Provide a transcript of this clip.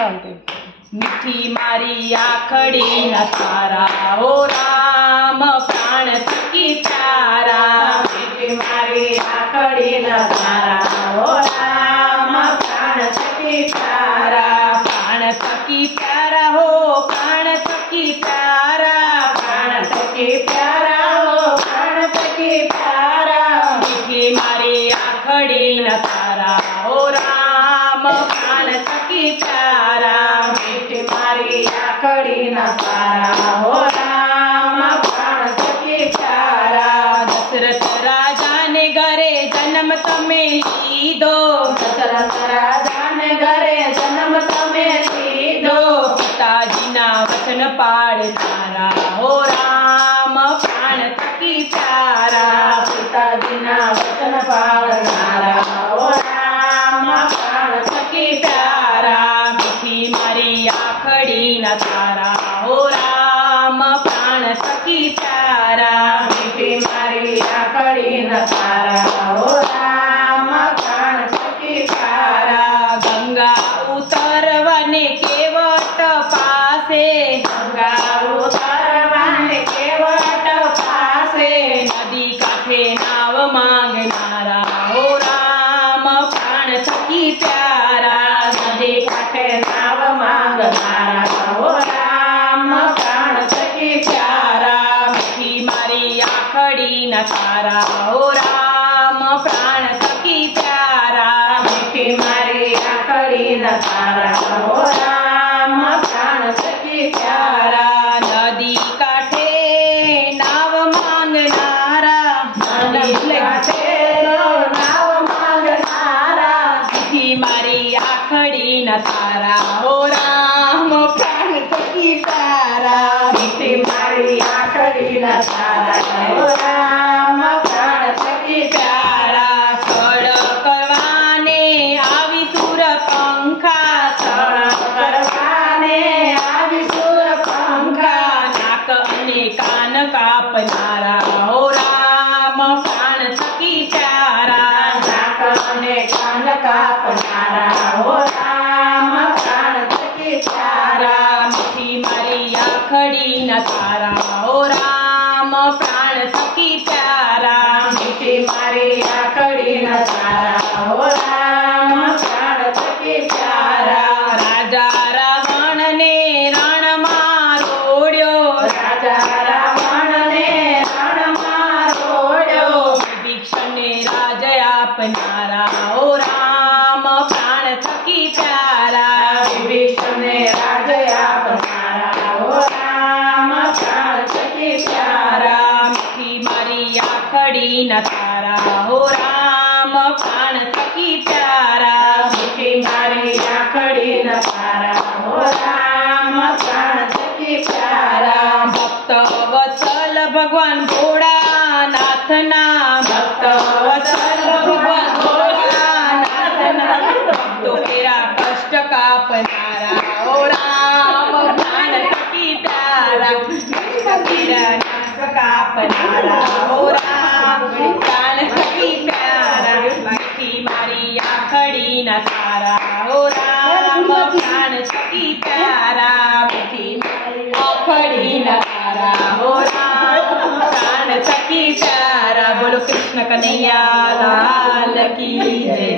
मीठी मारी आखड़ी न तारा हो राम प्राण थकी प्यारा। मीठी मारी आखड़ी न तारा हो राम प्राण थकी प्यारा। प्राण थकी प्यारा हो प्राण थकी प्यारा। प्राण थकी प्यारा हो प्राण थकी प्यारा। मीठी मारी आखड़ी न तारा हो राम प्राण थकी प्यारा। मीठी मारी आखड़ी न तारा हो राम प्राण थकी प्यारा। दशरथ राजा ने घरे जन्म तमे लीधो। दशरथ राजा ने घरे जन्म तमे लीधो। पिताजी ना वचन पाड़नारा हो राम प्राण थकी प्यारा। पिताजी ना वचन पाळणारा हो राम प्राण थकी प्यारा। मीठी मारी आखड़ी न तारा हो राम प्राण थकी प्यारा। मीठी मारी आखड़ी न तारा हो राम प्राण थकी प्यारा। गंगा उतरवाने केवट पासे। गंगा उतरवाने केवट पासे। नदी काठे नाव मागणारा हो राम प्राण थकी प्यारा। नदी काठे नाव मागणारा हो राम प्राण थकी प्यारा। मीठी मारी आखड़ी न तारा हो राम प्राण थकी प्यारा। मीठी मारी आखड़ी न तारा हो राम प्राण थकी प्यारा। नदी काठे नाव मागणारा। नदी काठे नाव मागणारा। मीठी मारी आखड़ी न तारा हो राम प्राण थकी प्यारा। मीठी मारी आखड़ी न तारा हो राम प्राण थकी प्यारा। छळ करवाने આવી સુર પંખા। छळ करवाने આવી સુર પંખા। નાક અને કાન કાપનારા હો રામ પ્રાણ થકી પ્યારા। નાક અને કાન કાપનારા હો રામ પ્રાણ થકી પ્યારા। મીઠી મારી આખડી ન તારા હો રામ પ્રાણ થકી પ્યારા। मीठी मारी आखड़ी न तारा हो राम प्राण थकी प्यारा। રાજા રાવણ ને રણ મારોડ્યો। राजा रावण ने रण मारोड्यो। વિભીષણ ને રાજ આપનારા હો રામ પ્રાણ થકી પ્યારા। विभीषण ने राज आपनारा हो राम प्राण थकी प्यारा। મીઠી મારી આખડી ન તારા હો રામ પ્રાણ થકી પ્યારા। मीठी मारी आखड़ी न तारा हो राम प्राण थकी प्यारा। ભક્ત વત્સલ ભગવાન ભોળાનાથના। भक्त वत्सल भगवान भोलानाथना। ભક્તો કેરા કષ્ટ કાપનારા હો રામ પ્રાણ થકી પ્યારા। કેરા કષ્ટ કાપનારા હો રામ પ્રાણ થકી પ્યારા। મીઠી મારી આખડી ન તારા હો રામ પ્રાણ થકી પ્યારા। મીઠી આખડી ન તારા હો રામ પ્રાણ થકી પ્યારા। બોલો કૃષ્ણ કનૈયા લાલ કી જય।